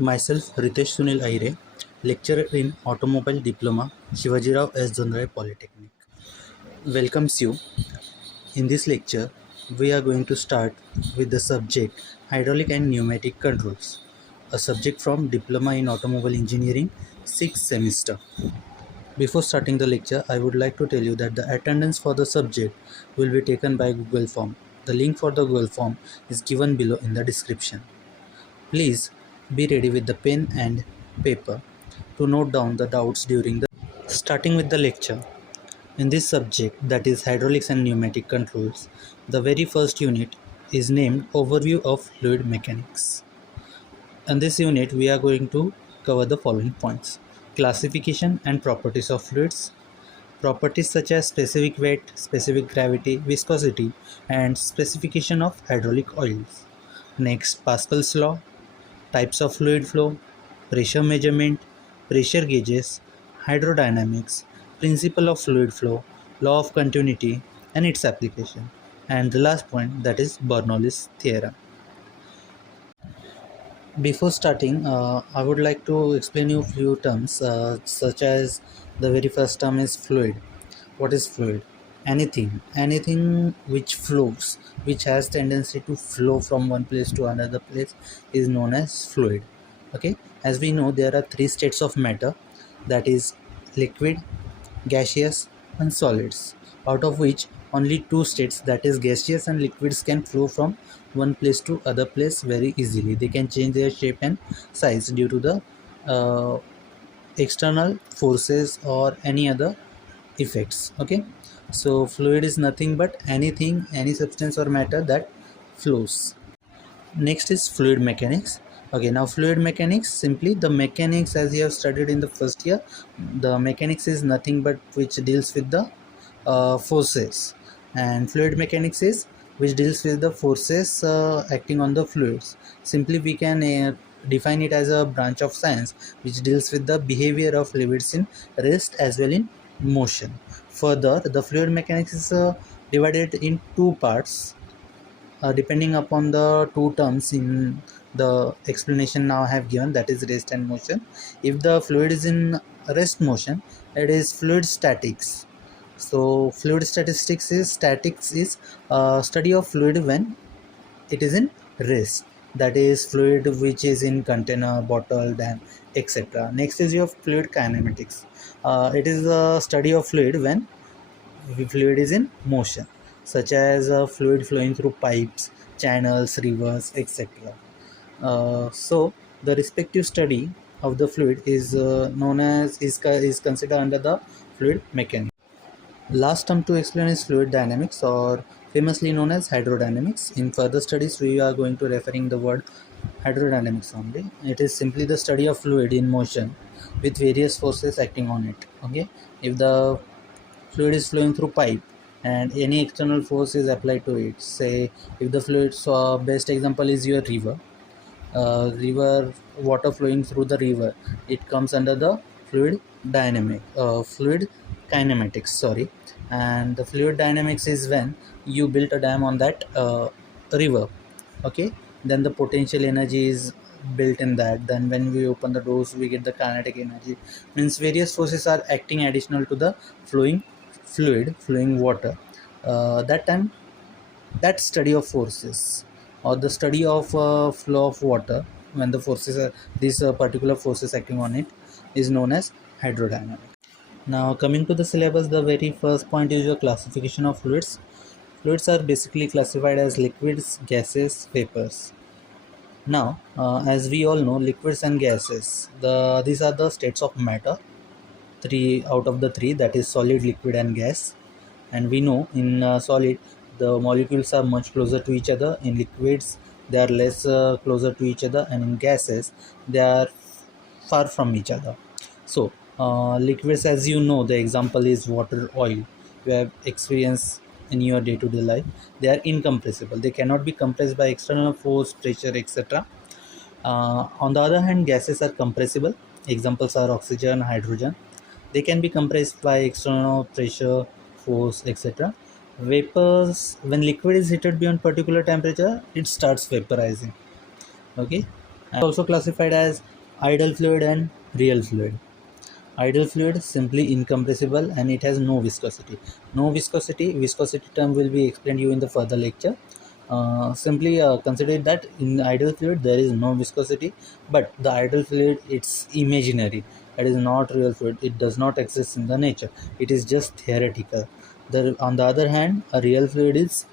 Myself, Ritesh Sunil Aire, lecturer in Automobile Diploma, Shivajirao S. Jondare Polytechnic. Welcomes you. In this lecture, we are going to start with the subject Hydraulic and Pneumatic Controls, a subject from Diploma in Automobile Engineering, 6th semester. Before starting the lecture, I would like to tell you that the attendance for the subject will be taken by Google Form. The link for the Google Form is given below in the description. Please be ready with the pen and paper to note down the doubts during the starting with the lecture. In this subject, that is hydraulics and pneumatic controls, the very first unit is named Overview of Fluid Mechanics. In this unit, we are going to cover the following points: classification and properties of fluids, properties such as specific weight, specific gravity, viscosity, and specification of hydraulic oils. Next, Pascal's law, types of fluid flow, pressure measurement, pressure gauges, hydrodynamics, principle of fluid flow, law of continuity, and its application. And the last point, that is Bernoulli's theorem. Before starting, I would like to explain you a few terms, such as the very first term is fluid. What is fluid? Anything which flows, which has tendency to flow from one place to another place, is known as fluid. Okay, as we know, there are three states of matter, that is liquid, gaseous, and solids, out of which only two states, that is gaseous and liquids, can flow from one place to other place very easily. They can change their shape and size due to the uh, external forces or any other effects. Okay, so fluid is nothing but any substance or matter that flows. Next is fluid mechanics. Okay, now fluid mechanics, simply the mechanics as you have studied in the first year, the mechanics is nothing but which deals with the forces, and fluid mechanics is which deals with the forces acting on the fluids. Simply we can define it as a branch of science which deals with the behavior of fluids in rest as well in motion. Further, the fluid mechanics is divided in two parts, depending upon the two terms in the explanation now I have given, that is rest and motion. If the fluid is in rest motion, it is fluid statics. So fluid statics is study of fluid when it is in rest, that is fluid which is in container, bottle, dam, etc. Next is your fluid kinematics. It is the study of fluid when fluid is in motion, such as fluid flowing through pipes, channels, rivers, etc. So the respective study of the fluid is known as is considered under the fluid mechanics. Last term to explain is fluid dynamics, or famously known as hydrodynamics. In further studies, we are going to referring the word hydrodynamics only. It is simply the study of fluid in motion with various forces acting on it. Okay, if the fluid is flowing through pipe and any external force is applied to it, say if the fluid, so best example is your river water flowing through the river, it comes under the fluid kinematics, sorry. And the fluid dynamics is when you built a dam on that river. Okay, then the potential energy is built in that, then when we open the doors we get the kinetic energy, means various forces are acting additional to the flowing flowing water. That time, that study of forces or the study of flow of water when the forces are these particular forces acting on it is known as hydrodynamics. Now coming to the syllabus, the very first point is your classification of fluids. Fluids are basically classified as liquids, gases, vapors. Now as we all know, liquids and gases, these are the states of matter, three out of the three, that is solid, liquid, and gas. And we know in solid the molecules are much closer to each other, in liquids they are less closer to each other, and in gases they are far from each other. So liquids, as you know, the example is water, oil. You have experience in your day-to-day life. They are incompressible, they cannot be compressed by external force, pressure, etc. On the other hand, gases are compressible. Examples are oxygen, hydrogen. They can be compressed by external pressure, force, etc. Vapors, when liquid is heated beyond particular temperature, it starts vaporizing. Okay. and also classified as ideal fluid and real fluid. Ideal fluid simply incompressible and it has no viscosity. No viscosity. Viscosity term will be explained you in the further lecture. Simply consider that in ideal fluid there is no viscosity, but the ideal fluid it's imaginary. It is not real fluid. It does not exist in the nature. It is just theoretical. On the other hand, a real fluid is,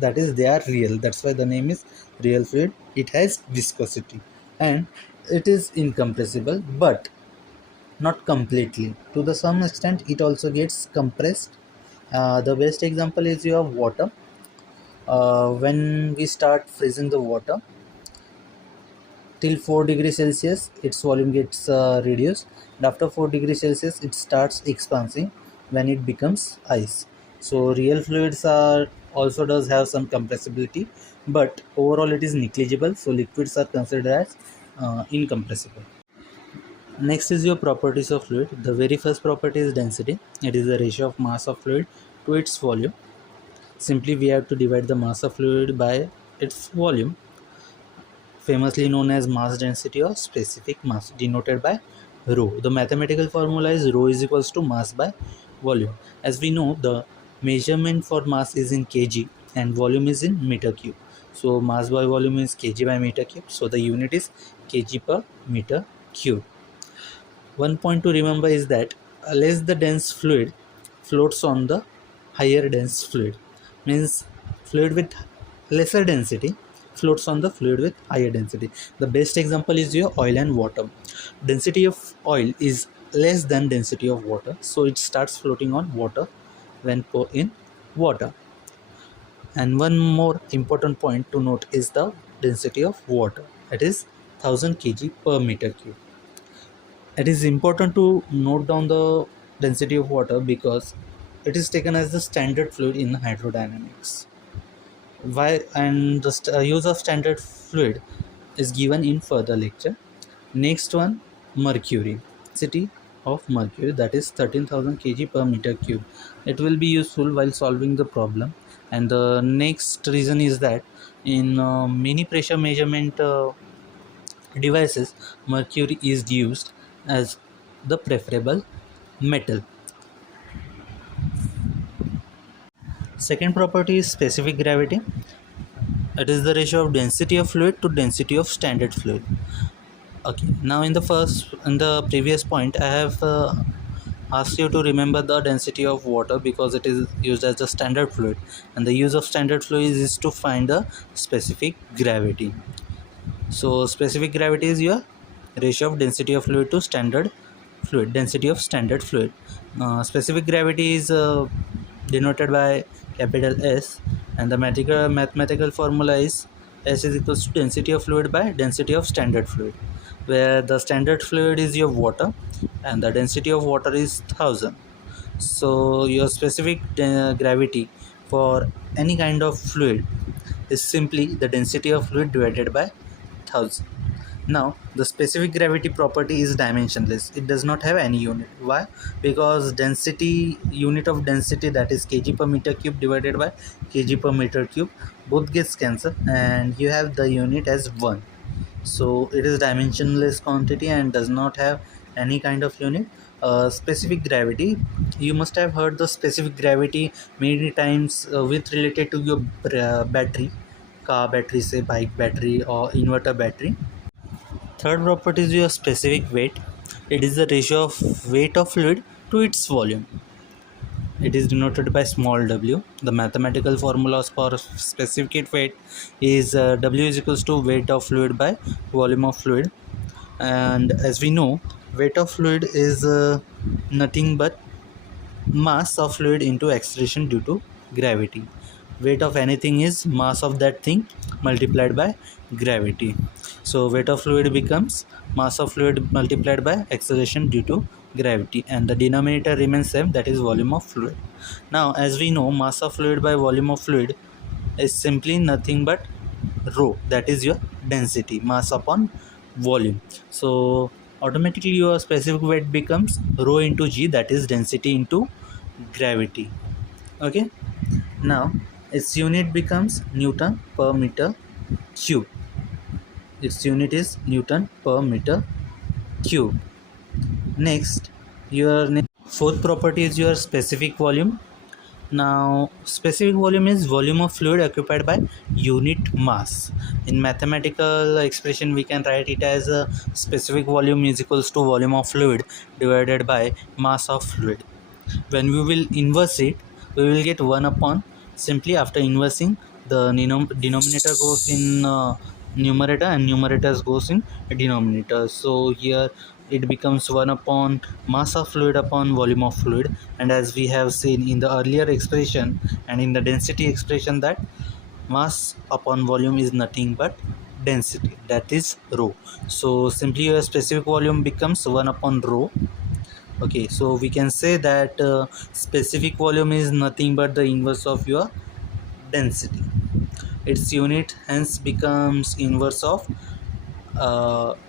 that is, they are real. That's why the name is real fluid. It has viscosity and it is incompressible, but not completely. To the some extent it also gets compressed. The best example is your water. When we start freezing the water till 4 degrees celsius, its volume gets reduced, and after 4 degrees celsius it starts expanding when it becomes ice. So real fluids are also does have some compressibility, but overall it is negligible, so liquids are considered as incompressible. Next is your properties of fluid. The very first property is density. It is the ratio of mass of fluid to its volume. Simply we have to divide the mass of fluid by its volume, famously known as mass density or specific mass, denoted by rho. The mathematical formula is rho is equals to mass by volume. As we know, the measurement for mass is in kg and volume is in meter cube. So mass by volume is kg by meter cube. So the unit is kg per meter cube. One point to remember is that a less the dense fluid floats on the higher dense fluid. Means fluid with lesser density floats on the fluid with higher density. The best example is your oil and water. Density of oil is less than density of water, so it starts floating on water when poured in water. And one more important point to note is the density of water. It is 1000 kg per meter cube. It is important to note down the density of water because it is taken as the standard fluid in hydrodynamics. Why? And the use of standard fluid is given in further lecture. Next one, mercury. Density of mercury, that is 13,000 kg per meter cube. It will be useful while solving the problem. And the next reason is that in many pressure measurement devices, mercury is used as the preferable metal. Second property is specific gravity. It is the ratio of density of fluid to density of standard fluid. Okay, now in the previous point, I have asked you to remember the density of water because it is used as a standard fluid, and the use of standard fluid is to find the specific gravity. So specific gravity is your ratio of density of fluid to standard fluid, density of standard fluid. Specific gravity is denoted by capital S, and the mathematical formula is S is equals to density of fluid by density of standard fluid, where the standard fluid is your water and the density of water is 1000. So your specific gravity for any kind of fluid is simply the density of fluid divided by 1000. Now the specific gravity property is dimensionless. It does not have any unit. Why? Because density, unit of density, that is kg per meter cube divided by kg per meter cube, both gets cancelled and you have the unit as 1. So it is dimensionless quantity and does not have any kind of unit. Specific gravity, you must have heard the specific gravity many times with related to your battery, car battery, say bike battery or inverter battery. Third property is your specific weight. It is the ratio of weight of fluid to its volume. It is denoted by small w. The mathematical formulas for specific weight is w is equals to weight of fluid by volume of fluid. And as we know, weight of fluid is nothing but mass of fluid into acceleration due to gravity. Weight of anything is mass of that thing multiplied by gravity. So weight of fluid becomes mass of fluid multiplied by acceleration due to gravity, and the denominator remains same, that is volume of fluid. Now as we know, mass of fluid by volume of fluid is simply nothing but rho, that is your density, mass upon volume. So automatically your specific weight becomes rho into g, that is density into gravity. Okay, now its unit becomes newton per meter cube. Its unit is Newton per meter cube. Next, your fourth property is your specific volume. Now, specific volume is volume of fluid occupied by unit mass. In mathematical expression, we can write it as a specific volume is equals to volume of fluid divided by mass of fluid. When we will inverse it, we will get 1 upon, simply after inversing, the denominator goes in numerator and numerator goes in denominator. So here it becomes 1 upon mass of fluid upon volume of fluid. And as we have seen in the earlier expression and in the density expression, that mass upon volume is nothing but density, that is rho. So simply your specific volume becomes 1 upon rho. Okay, so we can say that specific volume is nothing but the inverse of your density. Its unit hence becomes inverse of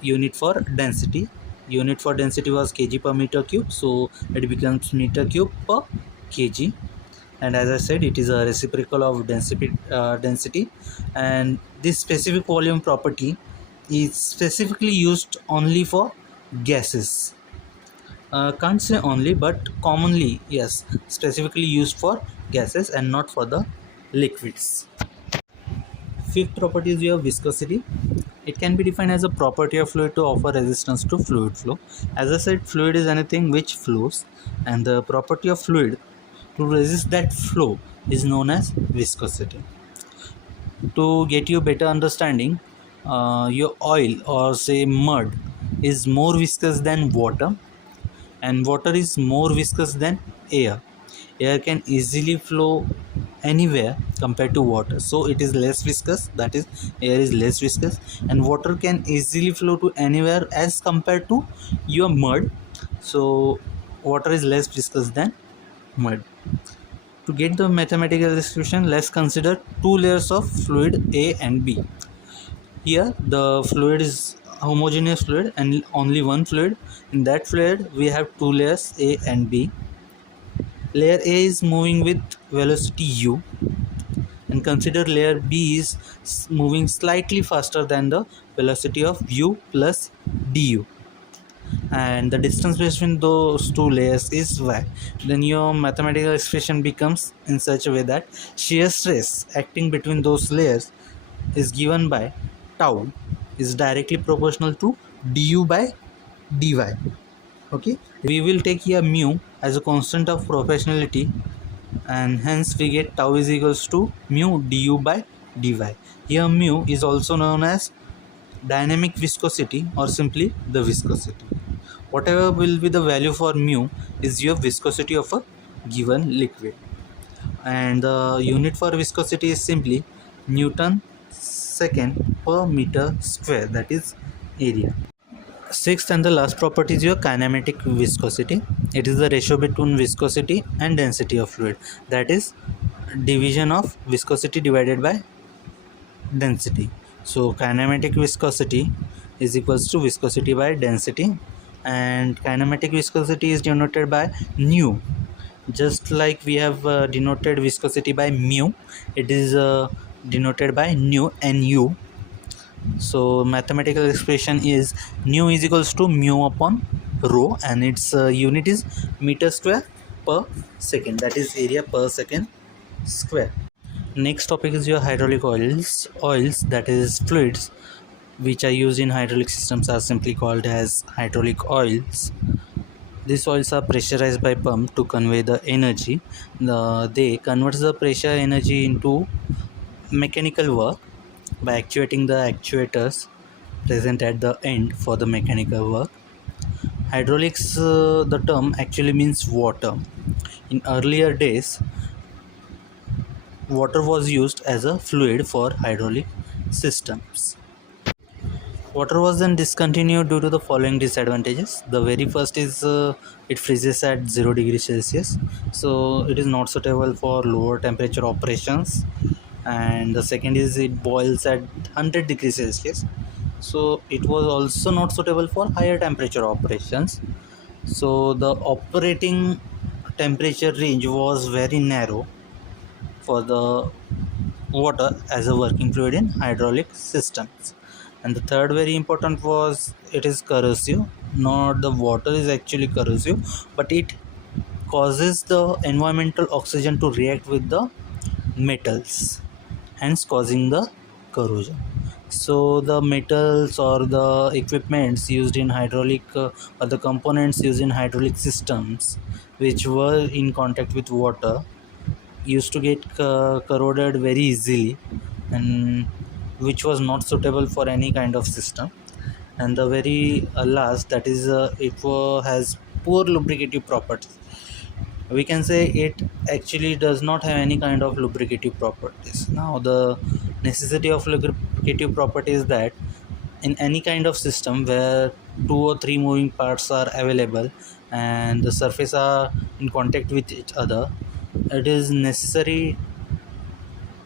unit for density. Unit for density was kg per meter cube, so it becomes meter cube per kg. And as I said, it is a reciprocal of density. And this specific volume property is specifically used only for gases. Can't say only, but commonly, yes, specifically used for gases and not for the liquids. Fifth property is your viscosity. It can be defined as a property of fluid to offer resistance to fluid flow. As I said, fluid is anything which flows, and the property of fluid to resist that flow is known as viscosity. To get you better understanding, your oil or say mud is more viscous than water, and water is more viscous than air. Air can easily flow anywhere compared to water, so it is less viscous, that is air is less viscous, and water can easily flow to anywhere as compared to your mud, so water is less viscous than mud. To get the mathematical description, let's consider two layers of fluid A and B. Here the fluid is homogeneous fluid and only one fluid. In that fluid we have two layers A and B. Layer A is moving with velocity u, and consider layer B is moving slightly faster than the velocity of u plus du, and the distance between those two layers is y. Then your mathematical expression becomes in such a way that shear stress acting between those layers is given by tau is directly proportional to du by dy. Okay, we will take here mu as a constant of proportionality, and hence we get tau is equals to mu du by dy. Here mu is also known as dynamic viscosity or simply the viscosity. Whatever will be the value for mu is your viscosity of a given liquid, and the unit for viscosity is simply Newton second per meter square, that is area. Sixth and the last property is your kinematic viscosity. It is the ratio between viscosity and density of fluid, that is division of viscosity divided by density. So kinematic viscosity is equals to viscosity by density, and kinematic viscosity is denoted by nu. Just like we have denoted viscosity by mu, it is denoted by nu. So mathematical expression is nu is equals to mu upon rho, and its unit is meter square per second, that is area per second square. Next topic is your hydraulic oils, that is fluids which are used in hydraulic systems are simply called as hydraulic oils. These oils are pressurized by pump to convey the energy. They convert the pressure energy into mechanical work by actuating the actuators present at the end for the mechanical work. Hydraulics, the term actually means water. In earlier days, water was used as a fluid for hydraulic systems. Water was then discontinued due to the following disadvantages. The very first is it freezes at 0 degrees Celsius, so it is not suitable for lower temperature operations. And the second is it boils at 100 degrees Celsius, so it was also not suitable for higher temperature operations. So the operating temperature range was very narrow for the water as a working fluid in hydraulic systems. And the third very important was it is corrosive. Not the water is actually corrosive, but it causes the environmental oxygen to react with the metals, hence causing the corrosion. So the metals or the equipments used in hydraulic or the components used in hydraulic systems which were in contact with water used to get corroded very easily, and which was not suitable for any kind of system. And the very last, that is has poor lubricative properties. We can say it actually does not have any kind of lubricative properties. Now the necessity of lubricative property is that in any kind of system where two or three moving parts are available and the surface are in contact with each other, it is necessary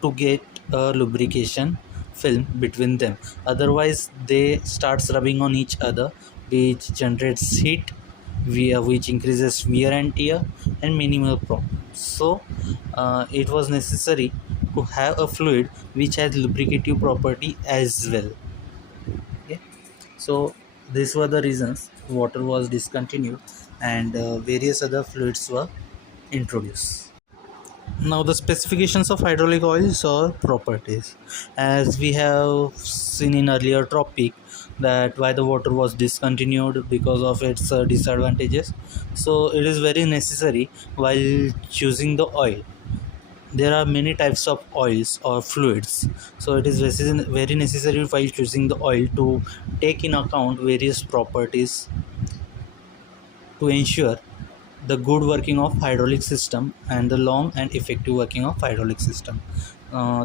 to get a lubrication film between them. Otherwise they starts rubbing on each other, which generates heat, which increases wear and tear and minimal problems. So it was necessary to have a fluid which has lubricative property as well. Okay, so these were the reasons water was discontinued and various other fluids were introduced. Now the specifications of hydraulic oils or properties, as we have seen in earlier topic, that why the water was discontinued because of its disadvantages. So it is very necessary while choosing the oil. There are many types of oils or fluids, so it is very necessary while choosing the oil to take in account various properties to ensure the good working of hydraulic system and the long and effective working of hydraulic system.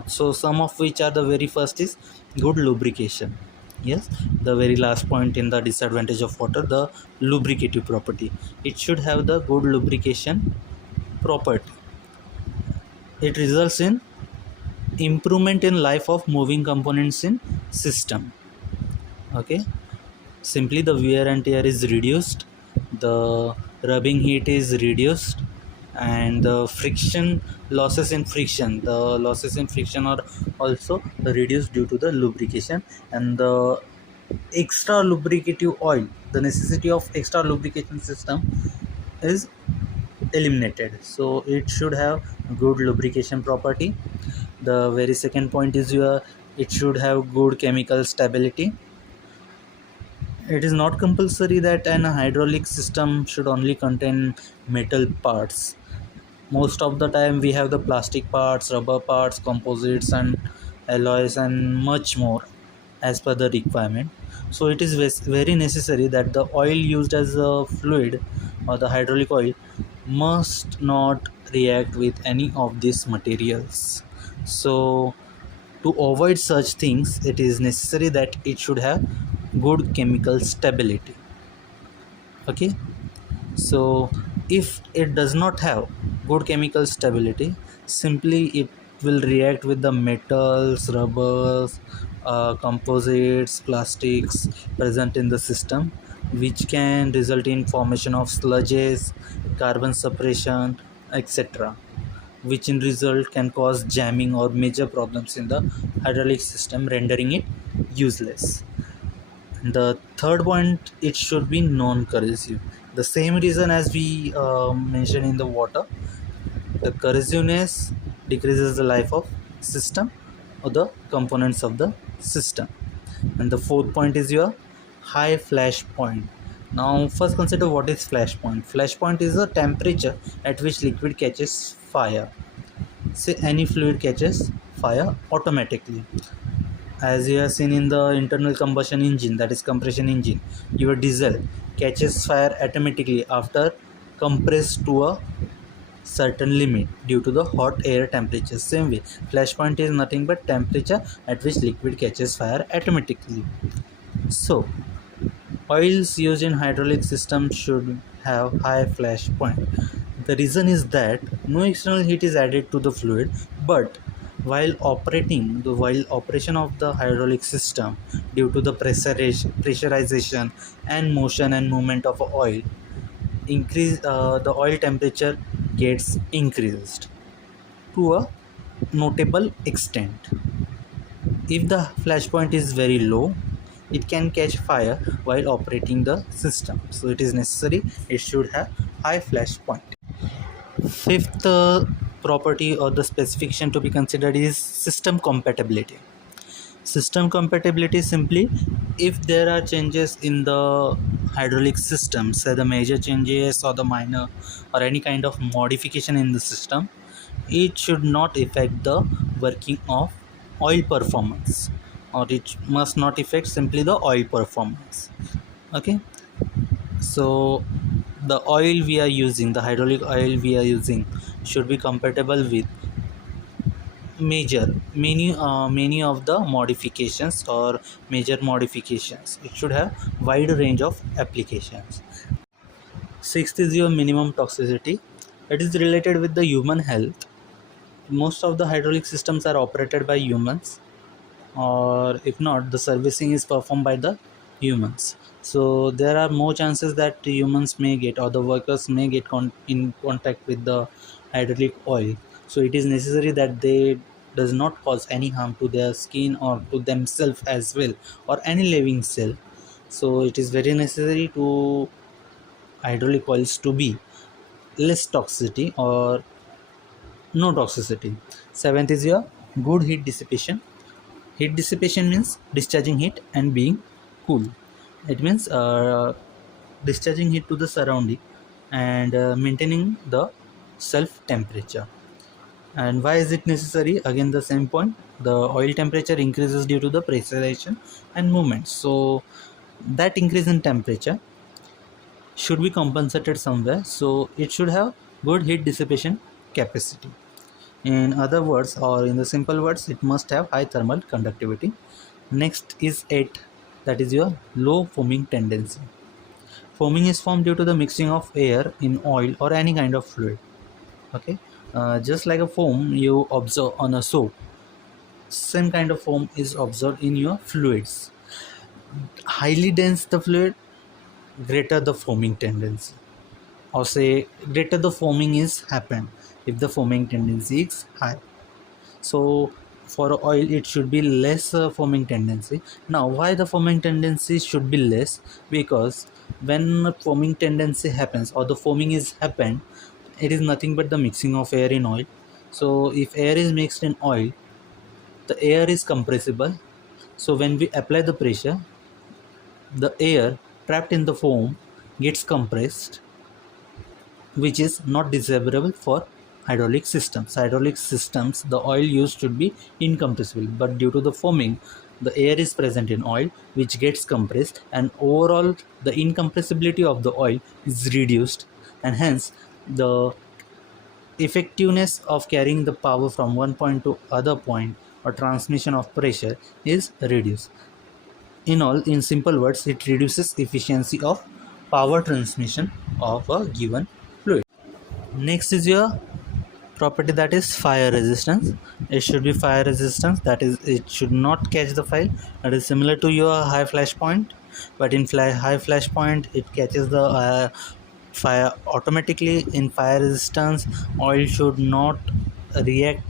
So some of which are, the very first is good lubrication. Yes, the very last point in the disadvantage of water, the lubricative property. It should have the good lubrication property. It results in improvement in life of moving components in system. Okay, simply the wear and tear is reduced, the rubbing heat is reduced, and the losses in friction are also reduced due to the lubrication. And the extra lubricative oil, the necessity of extra lubrication system is eliminated. So it should have good lubrication property. The very second point is it should have good chemical stability. It is not compulsory that an hydraulic system should only contain metal parts. Most of the time we have the plastic parts, rubber parts, composites and alloys and much more as per the requirement. So it is very necessary that the oil used as a fluid or the hydraulic oil must not react with any of these materials. So to avoid such things, it is necessary that it should have good chemical stability. Okay, so if it does not have good chemical stability, simply it will react with the metals, rubbers, composites, plastics present in the system, which can result in formation of sludges, carbon separation, etc., which in result can cause jamming or major problems in the hydraulic system, rendering it useless. The third point, it should be non-corrosive. The same reason as we mentioned in the water, the corrosiveness decreases the life of system or the components of the system. And the fourth point is your high flash point. Now first consider what is flash point. Flash point is the temperature at which liquid catches fire. Say any fluid catches fire automatically. As you have seen in the internal combustion engine, that is compression engine, your diesel catches fire automatically after compressed to a certain limit due to the hot air temperature. Same way, flash point is nothing but temperature at which liquid catches fire automatically. So oils used in hydraulic systems should have high flash point. The reason is that no external heat is added to the fluid, but while operation of the hydraulic system, due to the pressurization and motion and movement of oil, the oil temperature gets increased to a notable extent. If the flash point is very low, it can catch fire while operating the system. So it is necessary it should have high flash point. Fifth property or the specification to be considered is system compatibility. System compatibility simply if there are changes in the hydraulic system, say the major changes or the minor or any kind of modification in the system, it should not affect the working of oil performance, or it must not affect simply the oil performance. Okay, so the oil we are using, the hydraulic oil we are using, should be compatible with many of the modifications or major modifications. It should have wide range of applications. Sixth is your minimum toxicity. It is related with the human health. Most of the hydraulic systems are operated by humans, or if not, the servicing is performed by the humans. So there are more chances that humans may get, or the workers may get in contact with the hydraulic oil. So it is necessary that they does not cause any harm to their skin or to themselves as well, or any living cell. So it is very necessary to hydraulic oils to be less toxicity or no toxicity. Seventh is your good heat dissipation. Heat dissipation means discharging heat and being cool. It means discharging heat to the surrounding and maintaining the self temperature. And why is it necessary? Again, the same point. The oil temperature increases due to the pressurization and movement. So that increase in temperature should be compensated somewhere. So it should have good heat dissipation capacity. In other words, or in the simple words, it must have high thermal conductivity. Next is 8, that is your low foaming tendency. Foaming is formed due to the mixing of air in oil or any kind of fluid. Okay, just like a foam you observe on a soap, same kind of foam is observed in your fluids. Highly dense the fluid, greater the foaming tendency, or say greater the foaming is happened if the foaming tendency is high. So for oil it should be less foaming tendency. Now why the foaming tendency should be less? Because when foaming tendency happens or the foaming is happened, it is nothing but the mixing of air in oil. So if air is mixed in oil, the air is compressible. So when we apply the pressure, the air trapped in the foam gets compressed, which is not desirable for hydraulic systems. Hydraulic systems, the oil used should be incompressible, but due to the foaming, the air is present in oil which gets compressed, and overall the incompressibility of the oil is reduced, and hence the effectiveness of carrying the power from one point to other point or transmission of pressure is reduced. In all, in simple words, it reduces efficiency of power transmission of a given fluid. Next is your property, that is fire resistance. It should be fire resistance, that is it should not catch the fire. That is similar to your high flash point, but in high flash point it catches the fire automatically. In fire resistance, oil should not react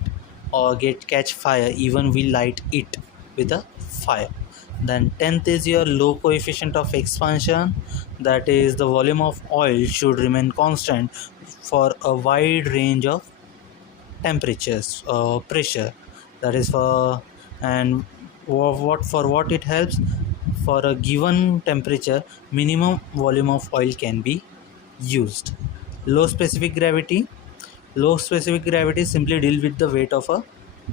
or get catch fire even we light it with a fire. Then 10th is your low coefficient of expansion, that is the volume of oil should remain constant for a wide range of temperatures or pressure. That is for, and what for what it helps, for a given temperature minimum volume of oil can be used. Low specific gravity. Low specific gravity simply deal with the weight of a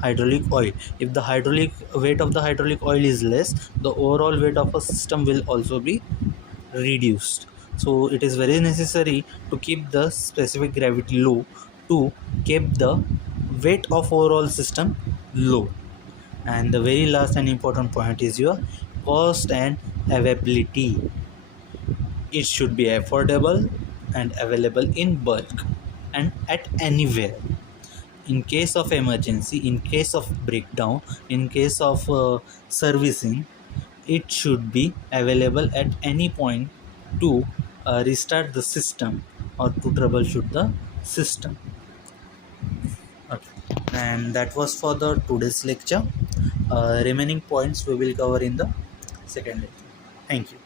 hydraulic oil. If the hydraulic weight of the hydraulic oil is less, the overall weight of a system will also be reduced. So it is very necessary to keep the specific gravity low to keep the weight of overall system low. And the very last and important point is your cost and availability. It should be affordable and available in bulk and at anywhere. In case of emergency, in case of breakdown, in case of servicing, it should be available at any point to restart the system or to troubleshoot the system. Okay. And that was for the today's lecture. Remaining points we will cover in the second lecture. Thank you.